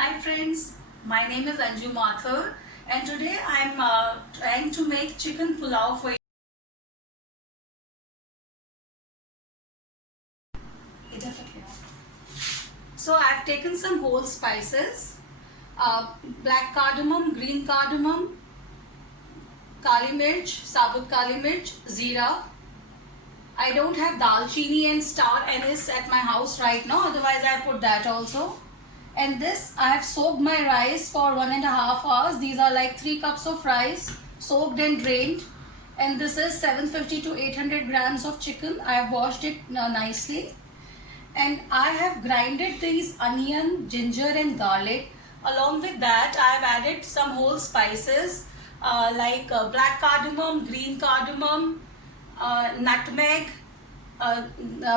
Hi friends, my name is Anju Mathur and today I'm trying to make chicken pulao for you. So I've taken some whole spices, black cardamom, green cardamom, kali mirch, sabut kali mirch, zeera. I don't have dalchini and star anise at my house right now, otherwise I put that also. And this, I have soaked my rice for 1.5 hours. These are like 3 cups of rice, soaked and drained. And this is 750 to 800 grams of chicken. I have washed it nicely. And I have grinded these onion, ginger and garlic. Along with that, I have added some whole spices like black cardamom, green cardamom, nutmeg,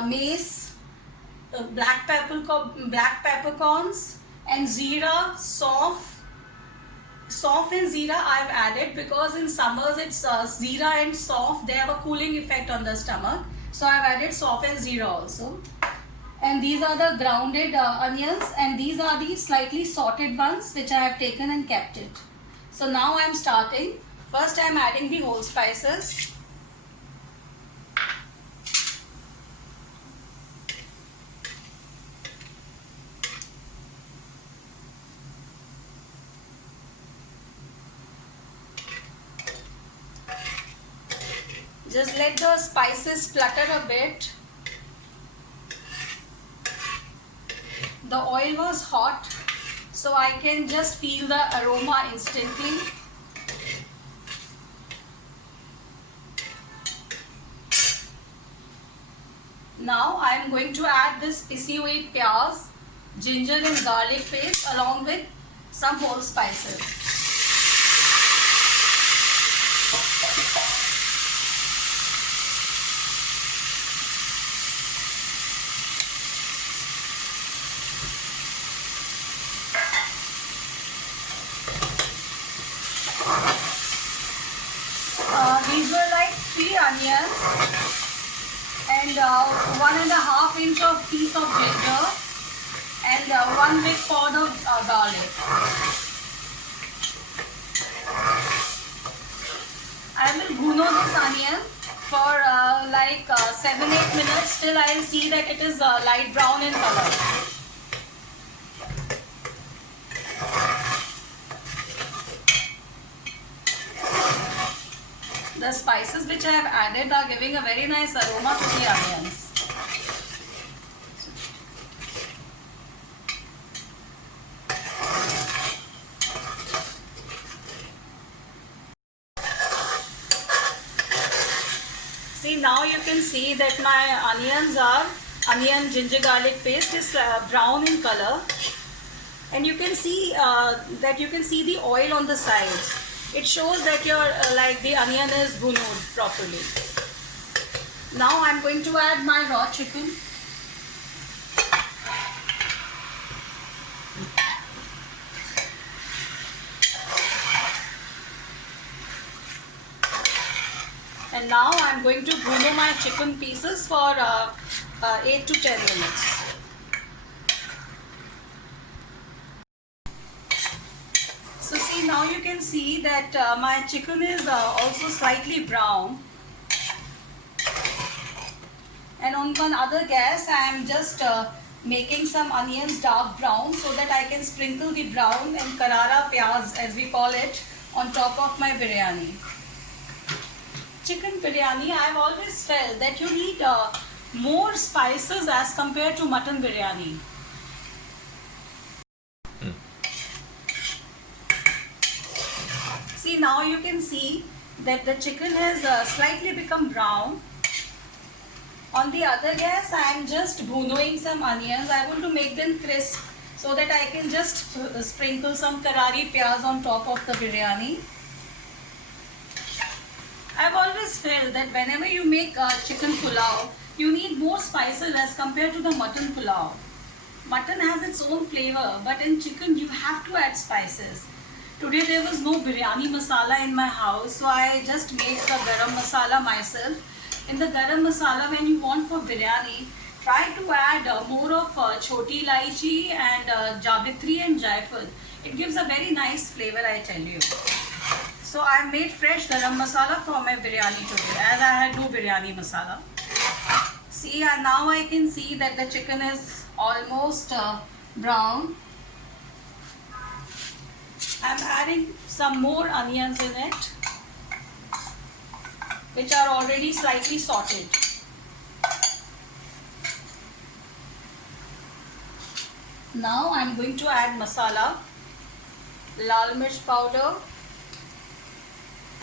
mace, black peppercorns and zeera, soft and zeera I've added because in summers it's zeera and soft, they have a cooling effect on the stomach, so I've added soft and zeera also. And these are the grounded onions, and these are the slightly sauteed ones which I have taken and kept it. So now I'm starting. First I'm adding the whole spices. Just let the spices splutter a bit. The oil was hot, so I can just feel the aroma instantly. Now I am going to add this pisi hui pyaz, ginger and garlic paste along with some whole spices. These were like 3 onions and 1.5 inch of piece of ginger and 1 big pod of garlic. I will bhuno this onion for like 7-8 minutes till I will see that it is light brown in color. The spices which I have added are giving a very nice aroma to the onions. See, now you can see that my onion ginger garlic paste is brown in color, and you can see the oil on the sides. It shows that your the onion is bhunod properly. Now I'm going to add my raw chicken. And now I'm going to bhuno my chicken pieces for 8 to 10 minutes. So see, now you can see that my chicken is also slightly brown. And on one other gas, I am just making some onions dark brown so that I can sprinkle the brown and karara pyaz, as we call it, on top of my biryani. Chicken biryani, I have always felt that you need more spices as compared to mutton biryani. See, now you can see that the chicken has slightly become brown. On the other gas, I am just bhunoing some onions. I want to make them crisp so that I can just sprinkle some karari pyaz on top of the biryani. I've always felt that whenever you make chicken pulao, you need more spices as compared to the mutton pulao. Mutton has its own flavor, but in chicken you have to add spices. Today there was no biryani masala in my house, so I just made the garam masala myself. In the garam masala, when you want for biryani, Try to add more of choti ilaichi and javitri and jaifal. It gives a very nice flavor, I tell you. So I made fresh garam masala for my biryani today, as I had no biryani masala. See, now I can see that the chicken is almost brown. I'm adding some more onions in it, which are already slightly sauteed. Now I'm going to add masala, lal mirch powder.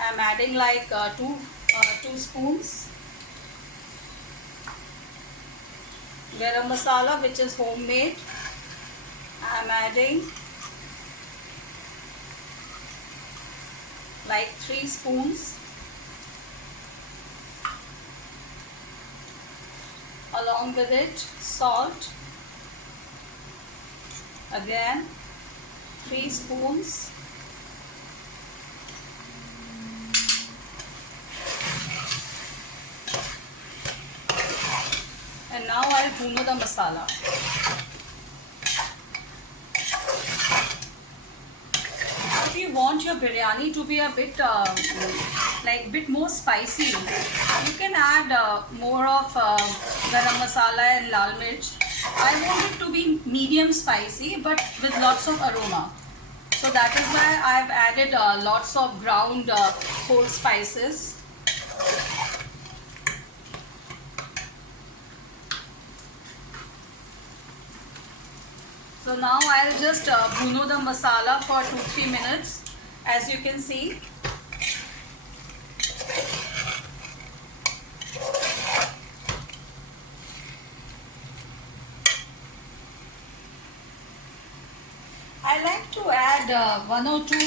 I'm adding like two spoons. Garam masala, which is homemade. I'm adding like 3 spoons. Along with it, salt. Again, 3 spoons. And now I'll bhuno the masala. If you want your biryani to be a bit bit more spicy, you can add more of garam masala and lal mirch. I want it to be medium spicy but with lots of aroma. So that is why I've added lots of ground whole spices. So now I'll just bhuno the masala for 2-3 minutes, as you can see. I like to add 1 or 2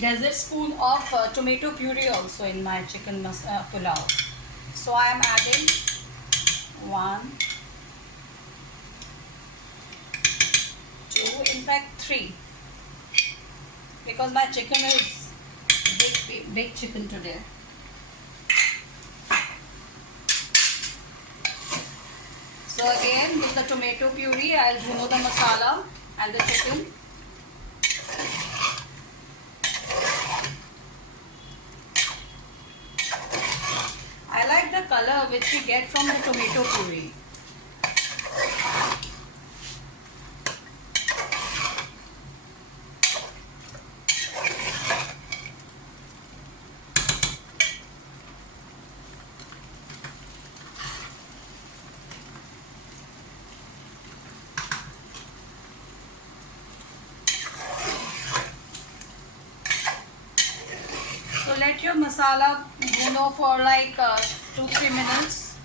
dessert spoon of tomato puree also in my chicken pulao. So I am adding 1, 2, in fact 3, because my chicken is big chicken today. So again, with the tomato puree, I'll bhuno the masala and the chicken. I like the color which we get from the tomato puree. So let your masala bhuno for like 2-3 minutes.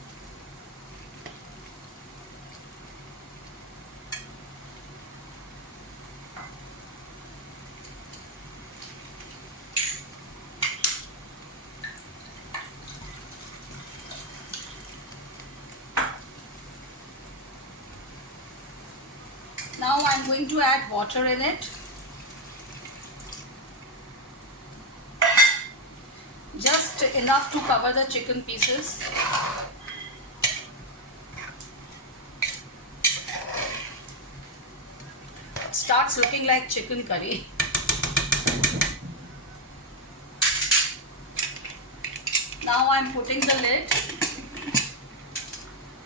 Now I'm going to add water in it. Just enough to cover the chicken pieces. It starts looking like chicken curry. Now I'm putting the lid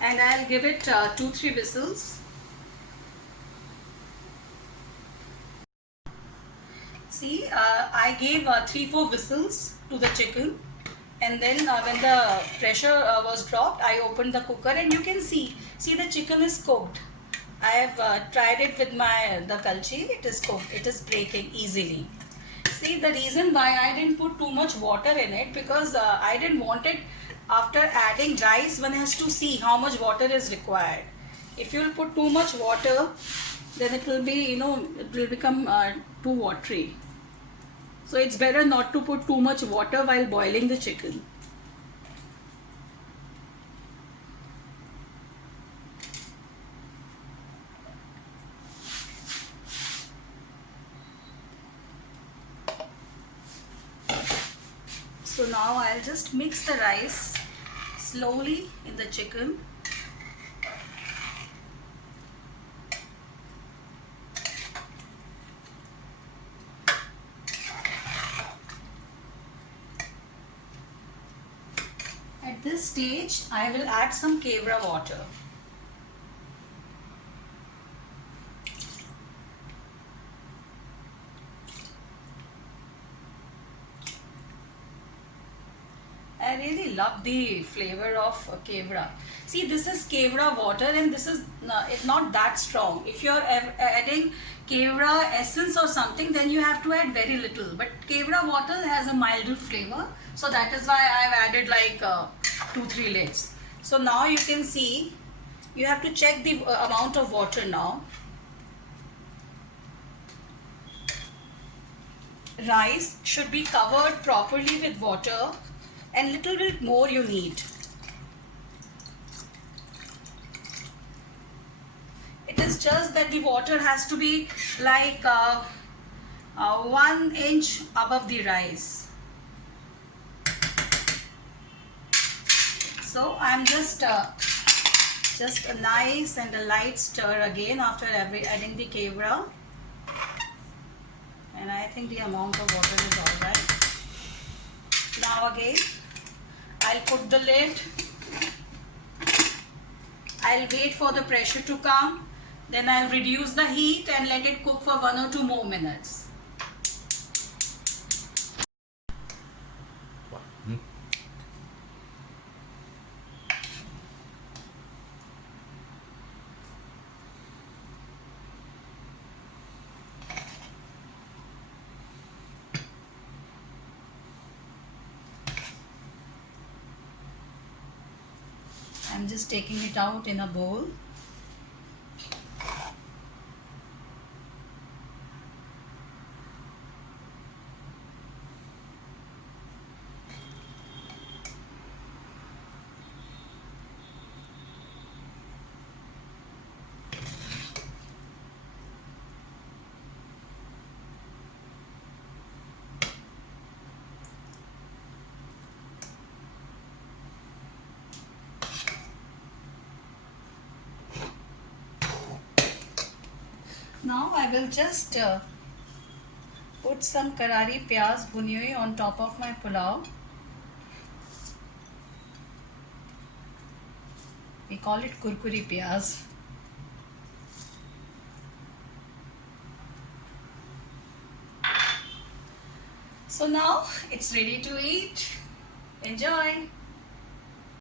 and I'll give it 2-3 whistles. See, I gave 3-4 whistles to the chicken, and then when the pressure was dropped, I opened the cooker and you can see the chicken is cooked. I have tried it with the kalchi. It is cooked. It is breaking easily. See, the reason why I didn't put too much water in it, because I didn't want it, after adding rice, one has to see how much water is required. If you will put too much water, then it will be, it will become too watery. So it's better not to put too much water while boiling the chicken. So now I'll just mix the rice slowly in the chicken. this stage, I will add some kevra water. I really love the flavor of kevra. See, this is kevra water and this is it's not that strong. If you're adding kevra essence or something, then you have to add very little. But kevra water has a milder flavor. So that is why I've added like 2-3 lids. So now you can see, you have to check the amount of water now. Rice should be covered properly with water. And little bit more you need. It is just that the water has to be like 1 inch above the rice. So I'm just a nice and a light stir again after adding the kevra. And I think the amount of water is alright. Now again, I'll put the lid. I'll wait for the pressure to come. Then I'll reduce the heat and let it cook for 1 or 2 more minutes. I'm just taking it out in a bowl. Now I will just put some karari pyaz bhuni hui on top of my pulao. We call it kurkuri pyaz. So now it's ready to eat. Enjoy.